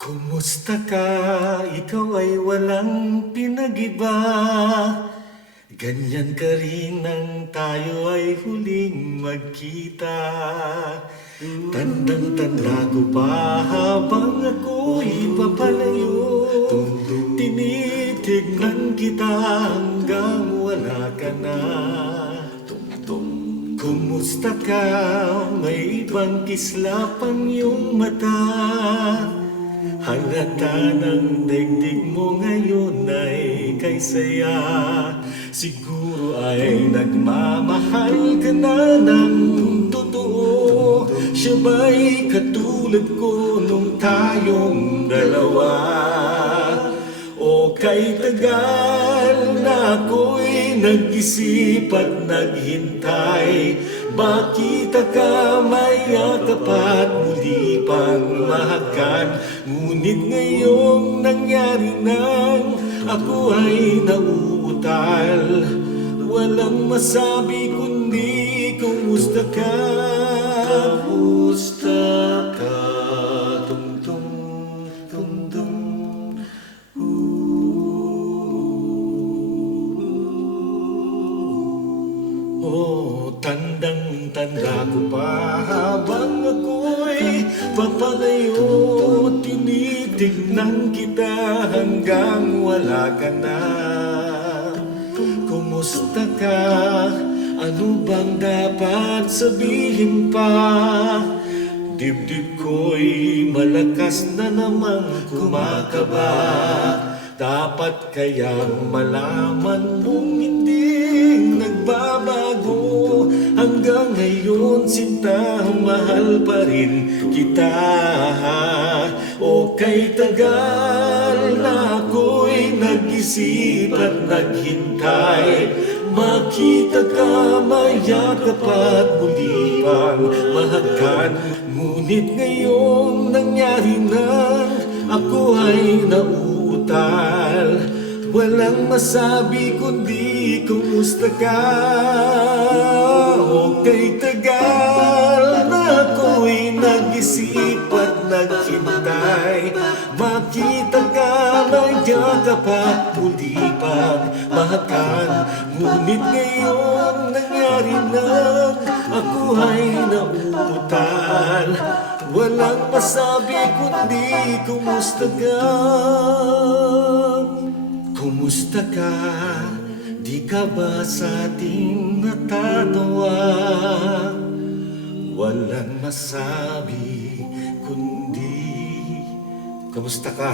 Kumusta ka? Ikaw ay walang pinag-iba. Ganyan ka rin nang tayo ay huling magkita. Tandang-tanda ko pa habang ako'y papalayo. Tinitignan kita hanggang wala ka na. Kumusta ka? May ibang kislap ang iyong mata. Halata ng daigdig mo ngayon ay kay saya. Siguro ay nagmamahal ka na ng totoo. Siya ba'y katulad ko nung tayong dalawa? O kay tagal na ako'y nag-isip at naghintay. Bakit ka mayakap at muli pang mahakan? Ngunit ngayong nangyari nang ako ay nauutal. Walang masabi kundi kumusta ka? Kumusta ka? Tung-tung, tung-tung. Oh, tandang-tanda ko pa habang ako'y papalayo. Tinitignan kita hanggang wala ka na. Kumusta ka? Ano bang dapat sabihin pa? Dibdib ko'y malakas na namang kumakaba. Dapat kayang malaman mong hindi nagbabago. Hanggang ngayon sinta, mahal pa rin kita. O kay tagal na ako'y nag-isip at naghintay. Makita ka, mayakap at muli pang mahakan. Ngunit ngayong nangyari na ako ay nauutal. Walang masabi kundi kumusta ka? O kay tagal na ako'y nag-isip at naghintay. Makita ka, mayakap at muli pang mahakan. Ngunit ngayon nangyari na ako ay nauutal. Walang masabi kundi kumusta ka? Kumusta ka? Di ka ba sa ating natatawa? Walang masabi kundi kumusta ka?